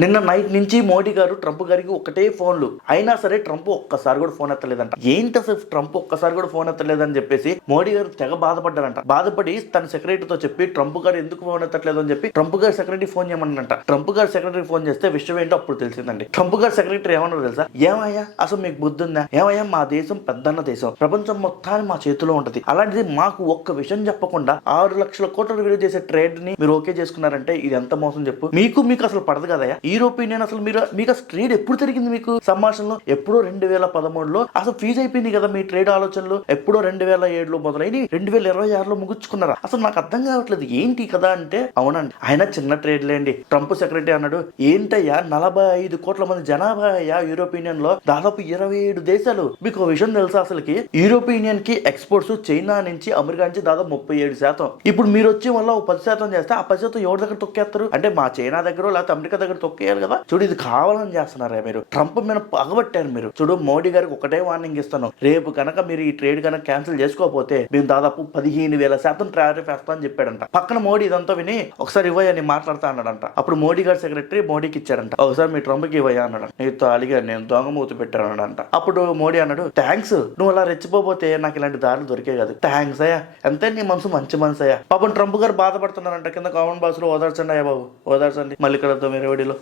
నిన్న నైట్ నుంచి మోడీ గారు ట్రంప్ గారికి ఒకటే ఫోన్లు, అయినా సరే ట్రంప్ ఒక్కసారి కూడా ఫోన్ ఎత్తలేదంట. ఏంటి అసలు ట్రంప్ ఒక్కసారి కూడా ఫోన్ ఎత్తలేదని చెప్పేసి మోడీ గారు తెగ బాధపడ్డారంట. బాధపడి తన సెక్రటరీతో చెప్పి ట్రంప్ గారు ఎందుకు ఫోన్ ఎత్తట్లేదు అని చెప్పి ట్రంప్ గారు సెక్రటరీ ఫోన్ చేయమన్నంట. ట్రంప్ గారు సెక్రటరీ ఫోన్ చేస్తే విషయం ఏంటో అప్పుడు తెలిసిందండి. ట్రంప్ గారు సెక్రటరీ ఏమన్నారు తెలుసా? ఏమయ్యా అసలు మీకు బుద్ధి ఉందా? ఏమయ్యా మా దేశం పెద్దన్న దేశం, ప్రపంచం మొత్తాన్ని మా చేతిలో ఉంటది, అలాంటిది మాకు ఒక్క విషయం చెప్పకుండా 6 లక్షల కోట్ల విలువ చేసే ట్రేడ్ ని మీరు ఓకే చేసుకున్నారంటే ఇది ఎంత మోసం చెప్పు. మీకు అసలు పడదు కదా యూరోపియన్. అసలు మీకు అసలు ట్రేడ్ ఎప్పుడు జరిగింది? మీకు సంభాషణలో ఎప్పుడో 2013లో అసలు ఫీజు అయిపోయింది కదా మీ ట్రేడ్ ఆలోచనలు. ఎప్పుడో 2007లో మొదలైన 2026లో ముగించుకున్నారా? అసలు నాకు అర్థం కావట్లేదు ఏంటి కదా అంటే, అవునండి ఆయన చిన్న ట్రేడ్ లేండి. ట్రంప్ సెక్రటరీ అన్నాడు, ఏంటయ్యా 45 కోట్ల మంది జనాభా అయ్యా యూరోపియన్ లో, దాదాపు 27 దేశాలు. మీకు ఒక విషయం తెలుసా? అసలుకి యూరోపియన్ కి ఎక్స్పోర్ట్స్ చైనా నుంచి అమెరికా నుంచి దాదాపు 37%. ఇప్పుడు మీరు వచ్చి వల్ల 10% చేస్తే ఆ 10% ఎవరి దగ్గర తొక్కేస్తారు అంటే మా చైనా దగ్గర లేకపోతే అమెరికా దగ్గర తొక్కేయాలి కదా. చూడు ఇది కావాలని చేస్తున్నారా మీరు? ట్రంప్ మీద పగబట్టారు మీరు. చూడు మోడీ గారికి ఒకటే వార్నింగ్ ఇస్తాను, రేపు కనుక మీరు ఈ ట్రేడ్ కనుక క్యాన్సిల్ చేసుకోకపోతే మేము దాదాపు 15,000% టారిఫ్ వేస్తా అని చెప్పాడంట. పక్కన మోడీ ఇదంతా విని ఒకసారి ఇవ్వయ్యా నేను మాట్లాడతా అన్నాడంట. అప్పుడు మోడీ గారి సెక్రటరీ మోడీకి ఇచ్చారంట. ఒకసారి మీ ట్రంప్ కి ఇవ్వయ్యా అన్నాడు. నీతో అలిగా నేను దొంగ మూతి పెట్టానంట. అప్పుడు మోడీ అన్నాడు, థ్యాంక్స్, నువ్వు అలా రెచ్చిపోతే నాకు ఇలాంటి దారులు దొరికే కాదు. థ్యాంక్స్ అయ్యా, అంతే నీ మనసు మంచి మనసు అయ్యా. పాపం ట్రంప్ గారు బాధపడుతున్నారంట. కింద కామన్ బాస్ లో ఓదార్చండి అయ్యా బాబు, ఓదార్చండి. మళ్ళీ కలుద్దాం వేరే వీడియోలో.